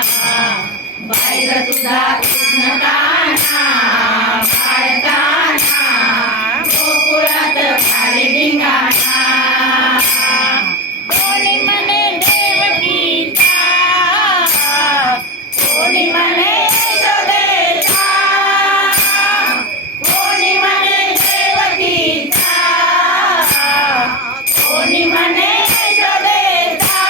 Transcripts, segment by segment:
पाहिलं तुझा कृष्ण कान्हा पाळताना गोकुळात खाली धिंगाणा कोणी म्हणे देवकीचा कोणी म्हणे यशोदेचा कोणी म्हणे देवकीचा कोणी म्हणे यशोदेचा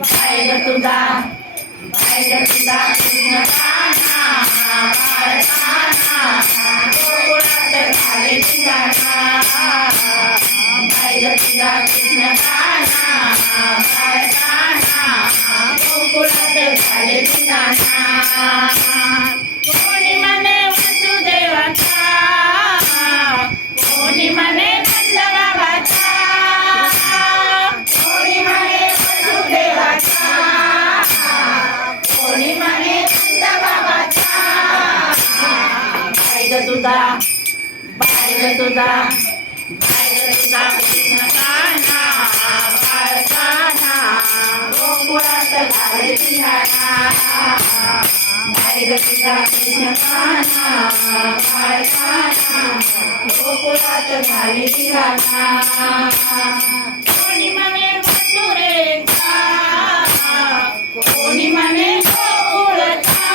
पाहिलं तुझा कृष्ण कान्हा पाळताना गोकुळात खाली धिंगाणा पाहिलं तुझा कृष्ण कान्हा पाळताना गोकुळात खाली धिंगाणा कोणी म्हणे वसुदेवाचा कोणी म्हणे नंदबाबाचा कोणी म्हणे वसुदेवाचा कोणी म्हणे नंदबाबाचा पाहिलं तुझा कृष्ण कान्हा पाळताना गोकुळात खाली धिंगाणा पाहिलं तुझा कृष्ण कान्हा पाळताना गोकुळात खाली धिंगाणा कोणी म्हणे मथुरेचा कोणी म्हणे गोकुळचा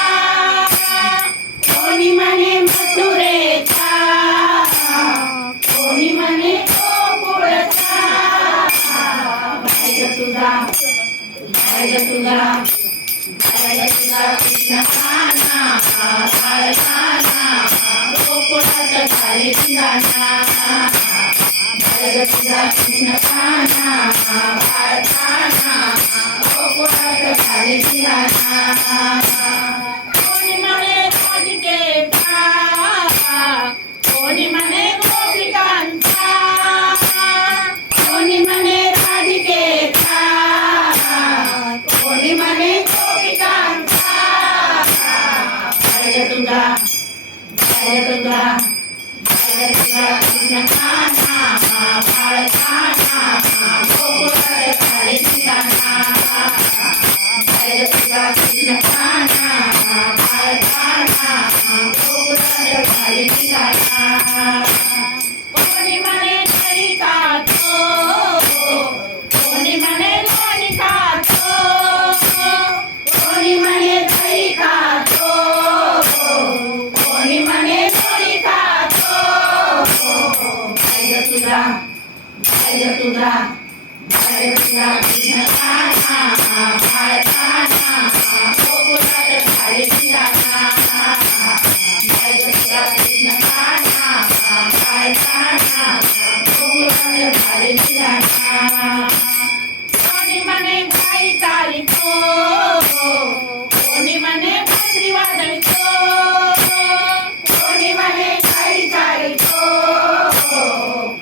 कोणी म्हणे मथुरेचा कोणी म्हणे गोकुळचा पाहिलं तुझा कृष्ण कान्हा पाळताना गोकुळात खाली धिंगाणा पाहिलं तुझा कृष्ण कान्हा पाळताना गोकुळात खाली धिंगाणा कोणी म्हणे राधिकेचा कोणी म्हणे गोपिकांचा कोणी म्हणे राधिकेचा कोणी म्हणे गोपिकांचा पाहिलं तुझा कृष्ण कान्हा पाळताना गोकुळात खाली धिंगाणा पाहिलं तुझा कृष्ण कान्हा पाळताना गोकुळात खाली धिंगाणा कोणी म्हणे दही खातो कोणी म्हणे लोणी खातो कोणी म्हणे दही खातो कोणी म्हणे लोणी खातो पाहिलं तुझा कृष्ण कान्हा पाळताना गोकुळात खाली धिंगाणा पाहिलं तुझा कृष्ण कान्हा पाळताना गोकुळात खाली धिंगाणा कोणी म्हणे गाई चालितो कोणी म्हणे बासरी वाजवितो कोणी म्हणे गाई चालितो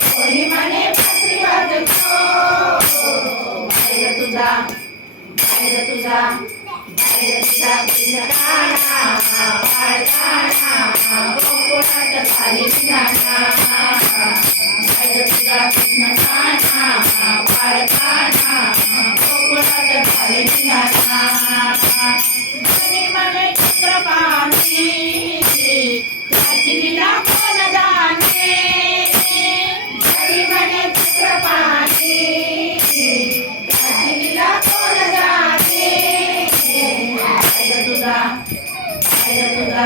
कोणी म्हणे बासरी वाजवितो पाहिलं तुझा कृष्ण कान्हा पाळताना गोकुळात खाली धिंगाणा पाहिलं तुझा कृष्ण कान्हा पाळताना गोकुळात खाली धिंगाणा कोणी म्हणे चक्रपाणी त्याची लीला कोण जाणे कोणी म्हणे चक्रपाणी त्याची लीला कोण जाणे पाहिलं तुझा